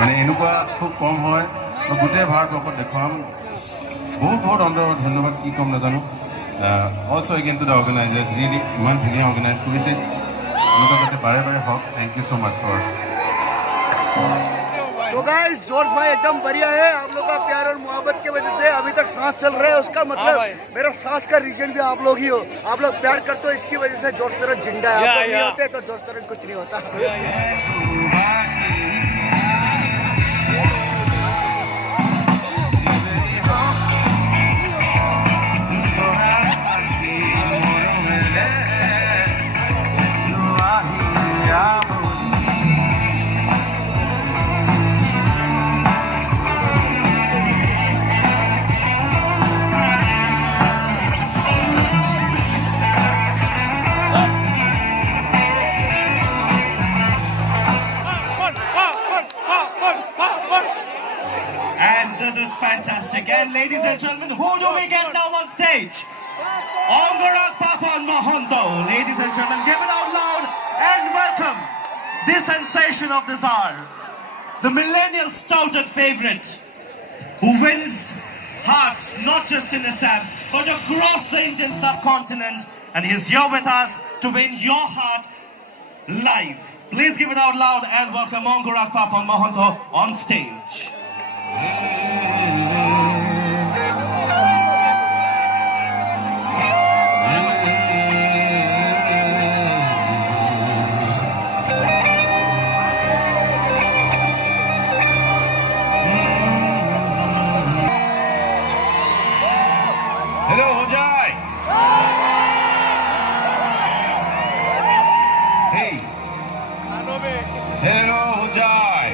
মানে এনেকুৱা খুব কম হয় গোটেই ভাৰতবৰ্ষত দেখুৱাম বহুত বহুত অন্তৰত ধন্যবাদ কি ক'ম নাজানো also' again to the organisers really ইমান ধুনীয়া অৰ্গেনাইজ কৰিছে এনেকুৱা যাতে বাৰে বাৰে হওক thank you so' much for तो गाइस जॉर्ज भाई एकदम बढ़िया है आप लोग का प्यार और मोहब्बत की वजह से अभी तक सांस चल रहा है उसका मतलब मेरा सांस का रीजन भी आप लोग ही हो आप लोग प्यार करते हो इसकी वजह से जॉर्ज तरन जिंदा है आप लोग नहीं होते तो जॉर्ज तरन कुछ नहीं होता Fantastic. And ladies and gentlemen, who do we get now on stage? Angorak Papan Mahonto. Ladies and gentlemen, give it out loud and welcome the sensation of this hour, the millennial stouted favorite who wins hearts not just in Assam but across the Indian subcontinent, and he is here with us to win your heart live. Please give it out loud and welcome Angorak Papan Mahonto on stage. Hello, Hojai! Hey! Hello, Hojai!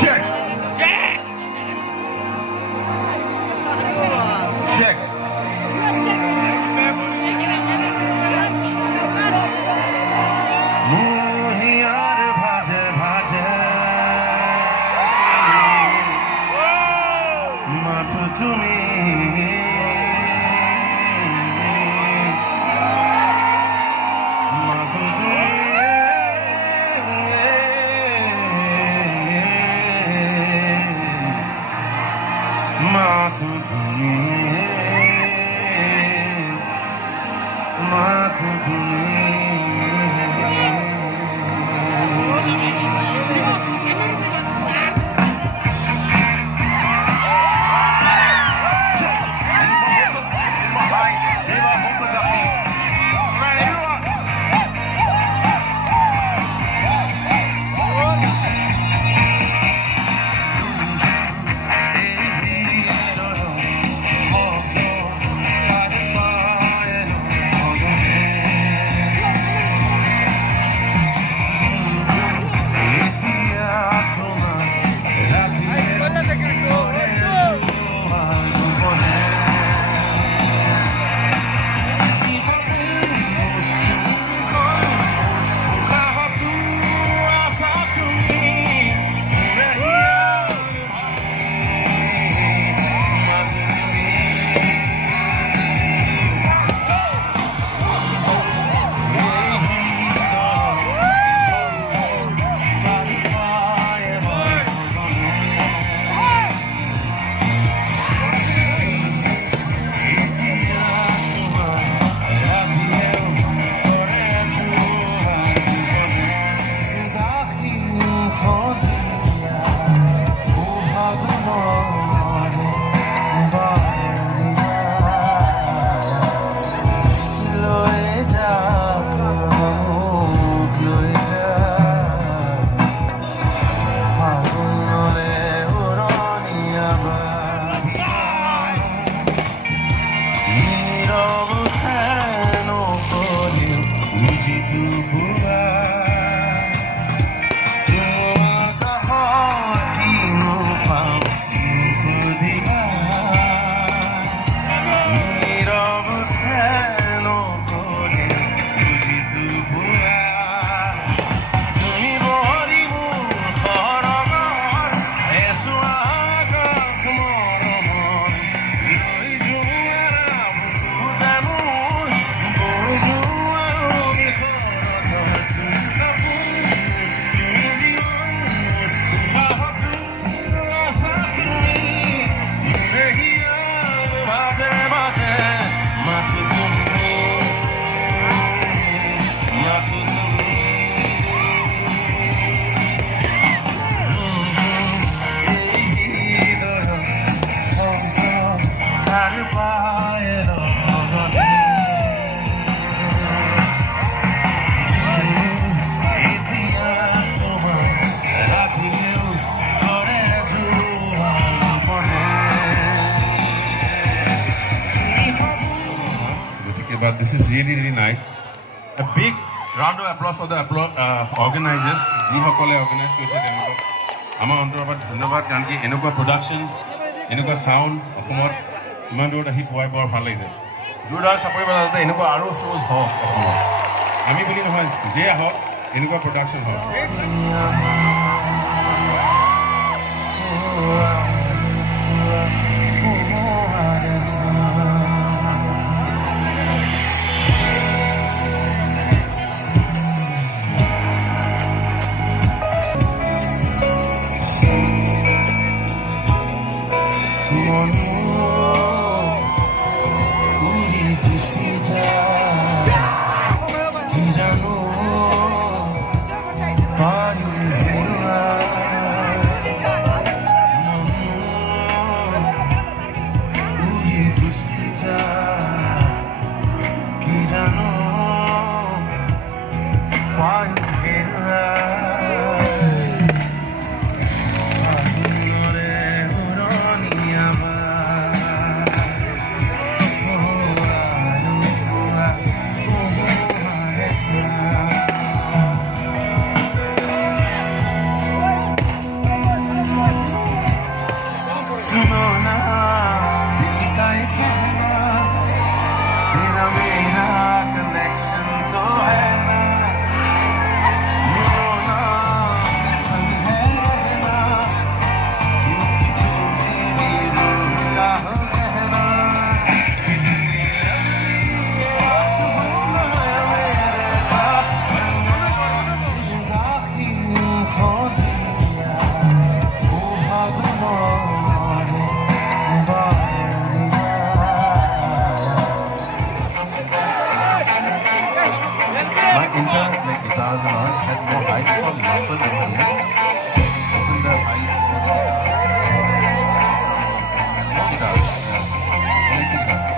Check! Check! Muhiyar bhaje bhaje Mathu tumi Mathu tumi Mathu tumi Mathu tumi really, really nice. A big round of applause for the organizers. যিসকলে organize কৰিছে তেওঁলোকক আমাৰ অন্তৰৰ পৰা ধন্যবাদ কাৰণ কি এনেকুৱা production, এনেকুৱা sound অসমত ইমান দূৰত আহি পোৱাই বৰ ভাল লাগিছে। জোৰদাৰ চাপৰি বজাতে এনেকুৱা আৰু shows হওক অসমত। আমি বুলি নহয় যে আহক এনেকুৱা production হওক। My inter like guitars and all had more height. It's all muffled in here. Open the height for the guitars. No guitars. Only two guitars.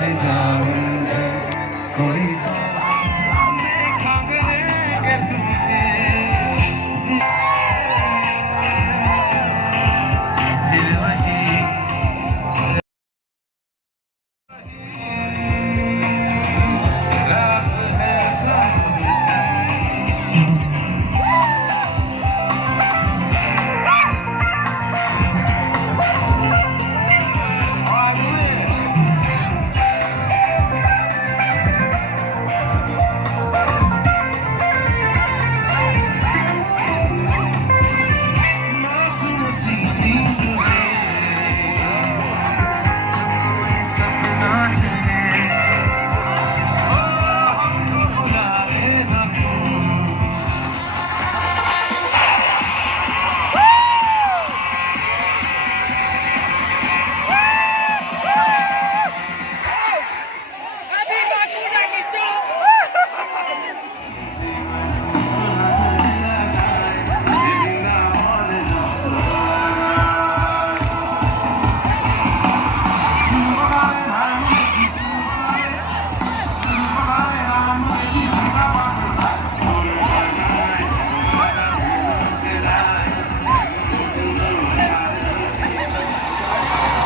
से जाऊंगी कोई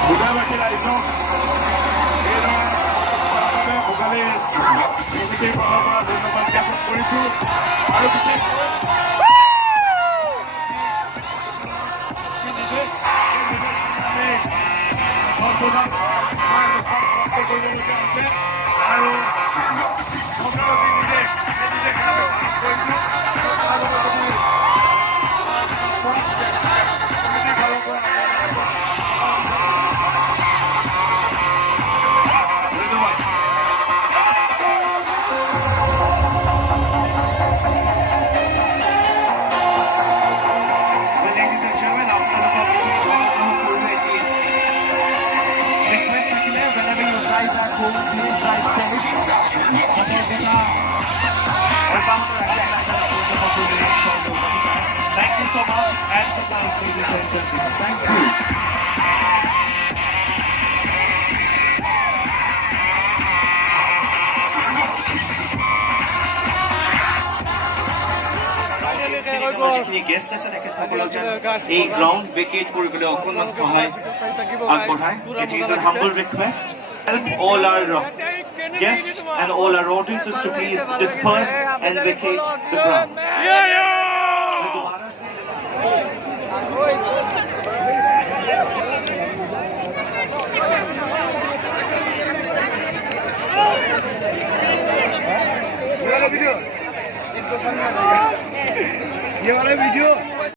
গোটাবাসী ৰাইজক এই ধৰণৰ ভোগালী কমিটিৰ ফালৰ পৰা ধন্যবাদ জ্ঞাপন কৰিছোঁ আৰু বিশেষকৈ আৰু Thank you so much and good night, ladies and gentlemen. Thank you. যিখিনি গেষ্ট আছে তেখেতসকলক যেন এই গ্ৰাউণ্ড ভেকেট কৰিবলৈ অকণমান সহায় আগবঢ়ায়। It is a humble request. Help all our guests and all our audiences to please disperse and vacate the ground. मैं दोबारा से ये वाला वीडियो इनको सामने आ जाएगा। ये वाला वीडियो